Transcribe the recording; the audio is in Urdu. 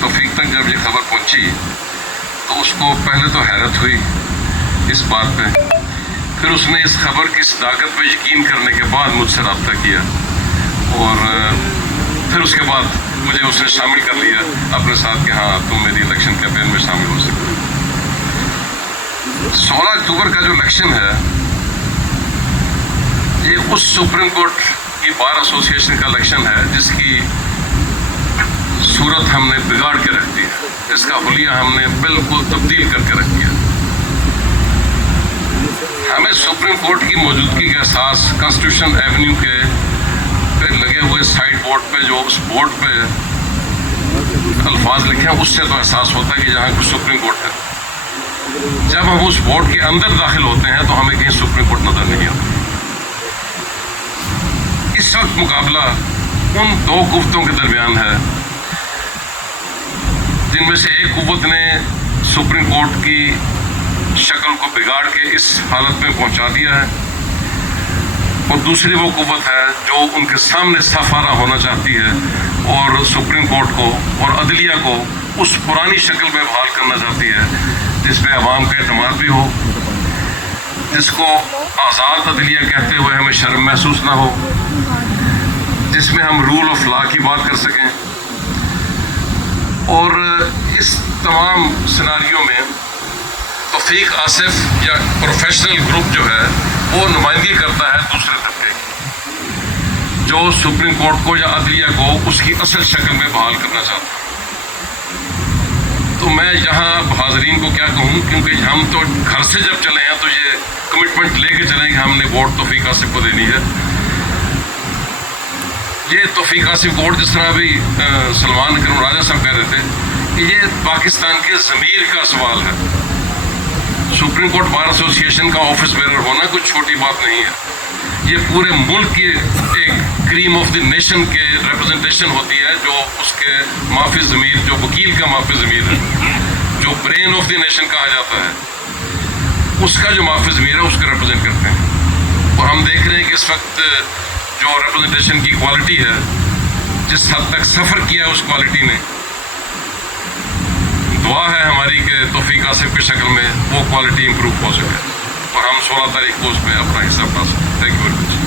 توفیق تک جب یہ خبر پہنچی تو اس کو پہلے تو حیرت ہوئی اس بات پہ، پھر اس نے اس خبر کی صداقت پہ یقین کرنے کے بعد مجھ سے رابطہ کیا، اور پھر اس کے بعد مجھے اس نے شامل کر لیا اپنے ساتھ کہ ہاں تم میری الیکشن کیمپین میں شامل ہو سکتے ہو۔ 16 اکتوبر کا جو الیکشن ہے یہ اس سپریم کورٹ کی بار ایسوسیشن کا الیکشن ہے جس کی صورت ہم نے بگاڑ کے رکھ دی ہے، اس کا حلیہ ہم نے بالکل تبدیل کر کے رکھ دیا۔ ہمیں سپریم کورٹ کی موجودگی کا احساس کانسٹیٹیوشن ایونیو کے پہ لگے ہوئے سائڈ بورڈ پہ جو اس بورڈ پہ الفاظ لکھے ہیں اس سے تو احساس ہوتا ہے کہ جہاں کچھ سپریم کورٹ ہے۔ جب ہم اس بورڈ کے اندر داخل ہوتے ہیں تو ہمیں کہیں سپریم کورٹ نظر نہیں آتا۔ اس وقت مقابلہ ان دو قوتوں کے درمیان ہے جن میں سے ایک قوت نے سپریم کورٹ کی شکل کو بگاڑ کے اس حالت میں پہنچا دیا ہے، اور دوسری وہ قوت ہے جو ان کے سامنے سفارہ ہونا چاہتی ہے اور سپریم کورٹ کو اور عدلیہ کو اس پرانی شکل میں بحال کرنا چاہتی ہے جس پہ عوام کا اعتماد بھی ہو، جس کو آزاد عدلیہ کہتے ہوئے ہمیں شرم محسوس نہ ہو، جس میں ہم رول آف لا کی بات کر سکیں۔ اور اس تمام سیناریوں میں توفیق آصف یا پروفیشنل گروپ جو ہے وہ نمائندگی کرتا ہے دوسرے طبقے کی جو سپریم کورٹ کو یا عدلیہ کو اس کی اصل شکل میں بحال کرنا چاہتا ہے۔ تو میں یہاں حاضرین کو کیا کہوں، کیونکہ ہم تو گھر سے جب چلے ہیں تو یہ کمٹمنٹ لے کے چلیں کہ ہم نے ووٹ توفیق آصف کو دینی ہے۔ یہ توفیق آصف ووٹ جس طرح ابھی سلمان اکرم راجہ صاحب کہہ رہے تھے کہ یہ پاکستان کے ضمیر کا سوال ہے۔ سپریم کورٹ بار ایسوسیشن کا آفس بیرر ہونا کوئی چھوٹی بات نہیں ہے، یہ پورے ملک کی ایک کریم آف دی نیشن کے ریپرزنٹیشن ہوتی ہے، جو اس کے معافی ضمیر، جو وکیل کا معافی ضمیر ہے، جو برین آف دی نیشن کہا جاتا ہے، اس کا جو معافی ضمیر ہے اس کو ریپرزینٹ کرتے ہیں۔ اور ہم دیکھ رہے ہیں کہ اس وقت جو ریپرزنٹیشن کی کوالٹی ہے، جس حد تک سفر کیا اس کوالٹی نے، دعا ہے ہماری کہ توفیق آصف کی شکل میں وہ کوالٹی امپروو ہو سکے اور ہم 16 تاریخ کو اس میں اپنا حصہ اٹھا سکیں۔ Thank you very much.